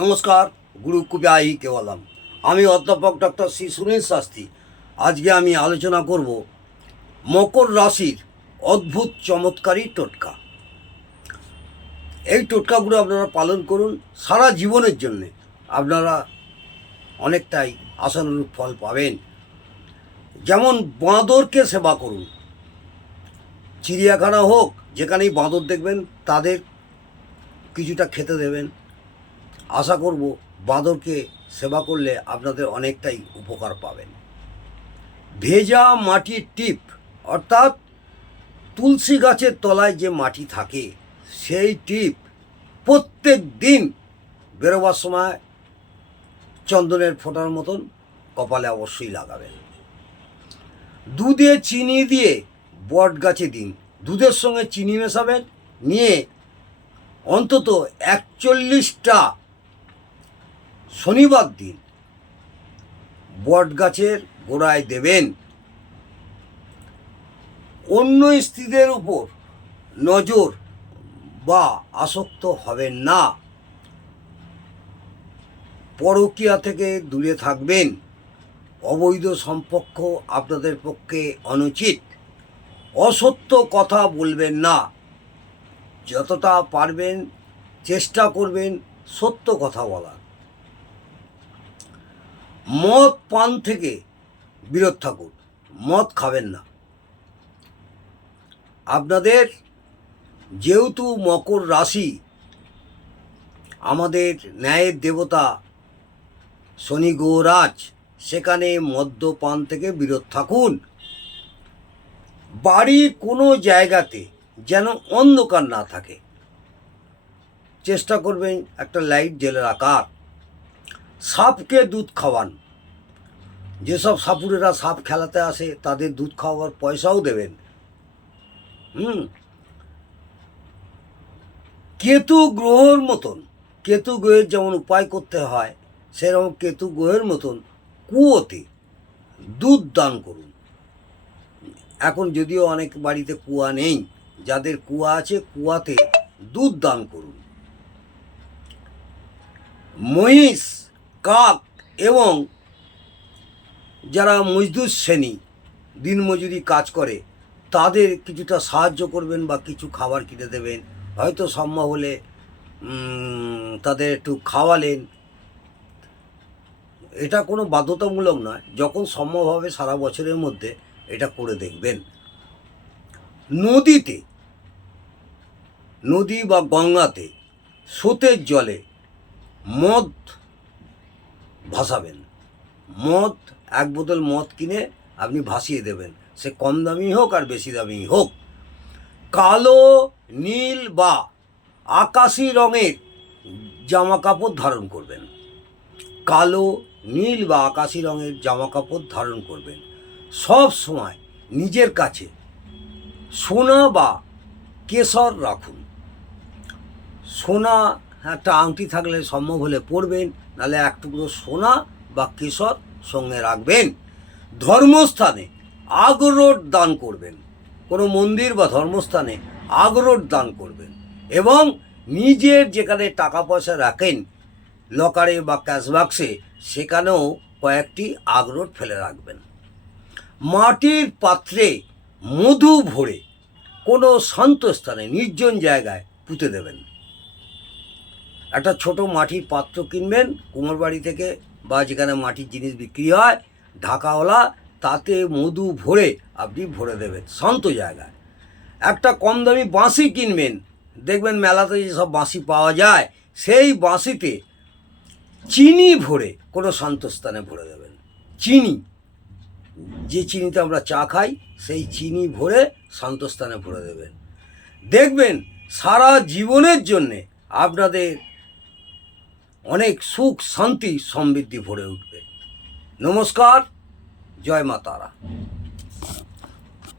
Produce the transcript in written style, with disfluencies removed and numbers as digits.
নমস্কার, গুরু কুপিয়াহি কেবলম। আমি অধ্যাপক ডক্টর শ্রী সুনীল শাস্ত্রী। আজকে আমি আলোচনা করব মকর রাশির অদ্ভুত চমৎকারী টোটকা। এই টোটকাগুলো আপনারা পালন করুন, সারা জীবনের জন্যে আপনারা অনেকটাই আশানুরূপ ফল পাবেন। যেমন বাঁদরকে সেবা করুন। চিড়িয়াখানা হোক, যেখানেই বাঁদর দেখবেন তাদের কিছুটা খেতে দেবেন। আশা করব বাঁদরকে সেবা করলে আপনাদের অনেকটাই উপকার পাবেন। ভেজা মাটির টিপ, অর্থাৎ তুলসী গাছের তলায় যে মাটি থাকে সেই টিপ প্রত্যেক দিন বেরোবার সময় চন্দনের ফোঁটার মতন কপালে অবশ্যই লাগাবেন। দুধে চিনি দিয়ে বট গাছে দিন। দুধের সঙ্গে চিনি মেশাবেন, নিয়ে অন্তত 41টা শনিবার দিন বট গাছের গোড়ায় দেবেন। অন্য স্ত্রীদের উপর নজর বা আসক্ত হবেন না। পরকীয়া থেকে দূরে থাকবেন। অবৈধ সম্পর্ক আপনাদের পক্ষে অনুচিত। অসত্য কথা বলবেন না। যতটা পারবেন চেষ্টা করবেন সত্য কথা বলার। মদ পান থেকে বিরত থাকুন, মদ খাবেন না। আপনাদের যেহেতু মকর রাশি, আমাদের ন্যায়ের দেবতা শনি গ্রহরাজ, সেখানে মদ্যপান থেকে বিরত থাকুন। বাড়ির কোনো জায়গাতে যেন অন্ধকার না থাকে, চেষ্টা করবেন একটা লাইট জ্বেলে রাখার। সাপকে দুধ খাওয়ান। যেসব সাপুরেরা সাপ খেলাতে আসে তাদের দুধ খাওয়ার পয়সাও দেবেন। কেতু গ্রহের মতন, কেতু গ্রহের যেমন উপায় করতে হয় সেরকম কেতু গ্রহের মতন কুয়োতে দুধ দান করুন। এখন যদিও অনেক বাড়িতে কুয়া নেই, যাদের কুয়া আছে কুয়াতে দুধ দান করুন। মহিষ, কাক এবং যারা মজদুর শ্রেণী, দিনমজুরি কাজ করে তাদের কিছুটা সাহায্য করবেন বা কিছু খাবার কিনে দেবেন। হয়তো সম্ভব হলে তাদের একটু খাওয়ালেন। এটা কোনো বাধ্যতামূলক নয়, যখন সম্ভব হবে সারা বছরের মধ্যে এটা করে দেখবেন। নদীতে, নদী বা গঙ্গাতে স্রোতের জলে মদ ভাসাবেন। মদ, এক বোতল মদ কিনে আপনি ভাসিয়ে দেবেন, সে কম দামি হোক আর বেশি দামি হোক। কালো, নীল বা আকাশি রঙের জামা কাপড় ধারণ করবেন। কালো, নীল বা আকাশি রঙের জামা কাপড় ধারণ করবেন। সব সময় নিজের কাছে সোনা বা কেশর রাখুন। সোনা একটা আংটি থাকলে সম্ভব হলে পরবেন, নাহলে এক টুকরো সোনা বা কেশর সঙ্গে রাখবেন। ধর্মস্থানে আগরোট দান করবেন। কোনো মন্দির বা ধর্মস্থানে আগরোট দান করবেন। এবং নিজের যেখানে টাকা পয়সা রাখেন, লকারে বা ক্যাশ বাক্সে, সেখানেও কয়েকটি আগরোট ফেলে রাখবেন। মাটির পাত্রে মধু ভরে কোনো শান্ত স্থানে, নির্জন জায়গায় পুঁতে দেবেন। একটা ছোট মাটির পাত্র কিনবেন কুমোর বাড়ি থেকে বা যেখানে মাটির জিনিস বিক্রি হয়, ঢাকাওয়ালা, তাতে মধু ভরে আপনি ভরে দেবেন শান্ত জায়গায়। একটা কম দামি বাঁশি কিনবেন, দেখবেন মেলাতে যেসব বাঁশি পাওয়া যায়, সেই বাঁশিতে চিনি ভরে কোনো শান্ত স্থানে ভরে দেবেন। চিনি, যে চিনিতে আমরা চা খাই, সেই চিনি ভরে শান্ত স্থানে ভরে দেবেন। দেখবেন সারা জীবনের জন্যে আপনাদের অনেক সুখ, শান্তি, সমৃদ্ধি ভরে উঠবে। নমস্কার, জয় মা তারা।